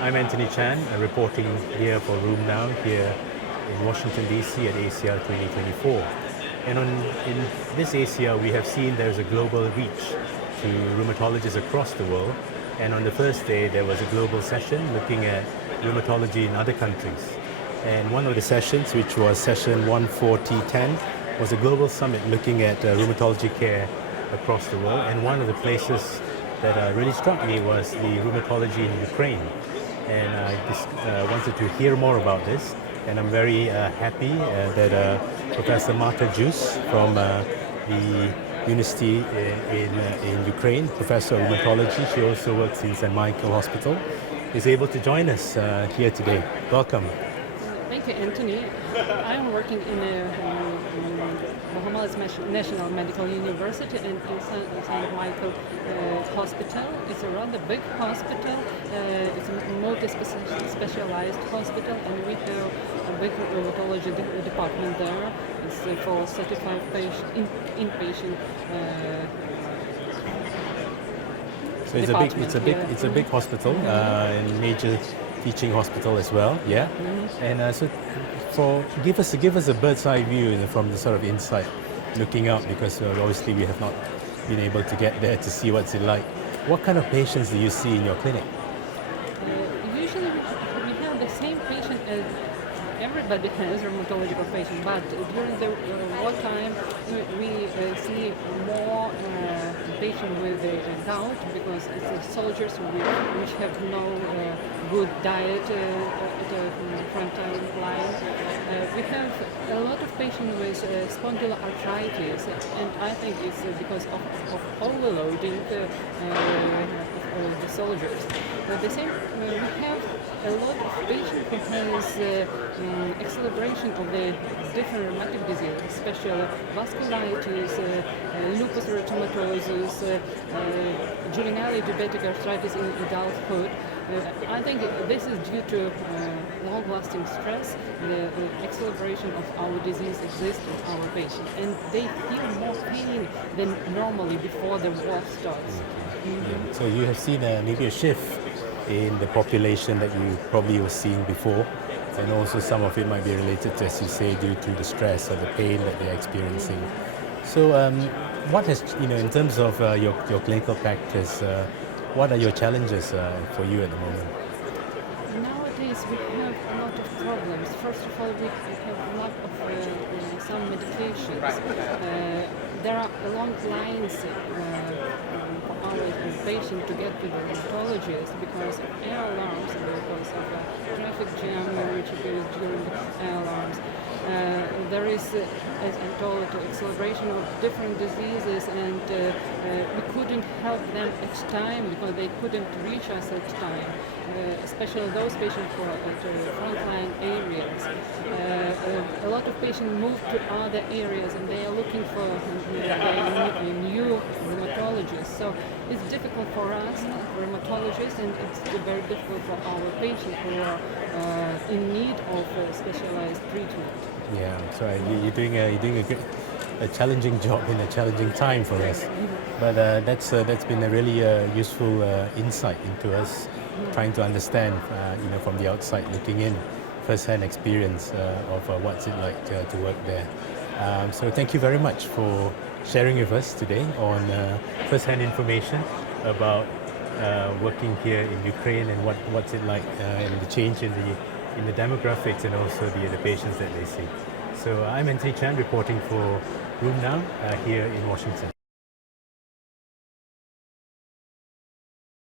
I'm Antoni Chan, reporting here for Room Now here in Washington, D.C. at ACR 2024. And in this ACR, we have seen there's a global reach to rheumatologists across the world. And on the first day, there was a global session looking at rheumatology in other countries. And one of the sessions, which was session 14010, was a global summit looking at rheumatology care across the world. And one of the places that really struck me was the rheumatology in Ukraine. And I just wanted to hear more about this. And I'm very happy that Professor Dhzhus from the University in Ukraine, Professor of Rheumatology, she also works in St. Michael Hospital, is able to join us here today. Welcome. Thank you, Antoni. I'm working in Bahamas National Medical University and in St. Michael Hospital. It's a rather big hospital. It's a multi-specialized hospital, and we have a big rheumatology department there. It's for 35 inpatient. So it's a big hospital, and major teaching hospital as well. Yeah. Mm-hmm. And so give us a bird's eye view from the sort of inside looking out, because obviously we have not been able to get there to see what's it like. What kind of patients do you see in your clinic? Usually we have the same patient as everybody has, rheumatological patient, but during the wartime we see more patients with gout, because it's the soldiers which have no good diet at the front line. We have a lot of patients with spondyloarthritis, and I think it's because of overloading the soldiers. At the same, we have a lot of patients who has acceleration of the different rheumatic diseases, especially vasculitis, lupus erythematosus, juvenile diabetic arthritis in adulthood. I think this is due to long-lasting stress. The acceleration of our disease exists in our patients, and they feel more pain than normally before the war starts. Mm-hmm. Yeah. So you have seen maybe a shift in the population that you probably were seeing before, and also some of it might be related to, as you say, due to the stress or the pain that they're experiencing. So what has, in terms of your clinical practice, what are your challenges for you at the moment? Nowadays we have a lot of problems. First of all, we have a lot of some medications. There are long lines for our patient to get to the rheumatologist because of air alarms, because of traffic jam which occurs during the air alarms. There is, as I told, acceleration of different diseases, and we couldn't help them at time because they couldn't reach us at time, especially those patients who are at frontline areas. A lot of patients move to other areas and they are looking for a new rheumatologist. So it's difficult for us, rheumatologists, and it's very difficult for our patients who are in need of specialized treatment. Yeah, so you're doing a challenging job in a challenging time for us. But that's been a really useful insight into us trying to understand, from the outside looking in, first-hand experience of what's it like to work there. So thank you very much for sharing with us today on first-hand information about working here in Ukraine and what's it like, and the change in the demographics and also the patients that they see. So I'm Antoni Chan reporting for Room Now here in Washington.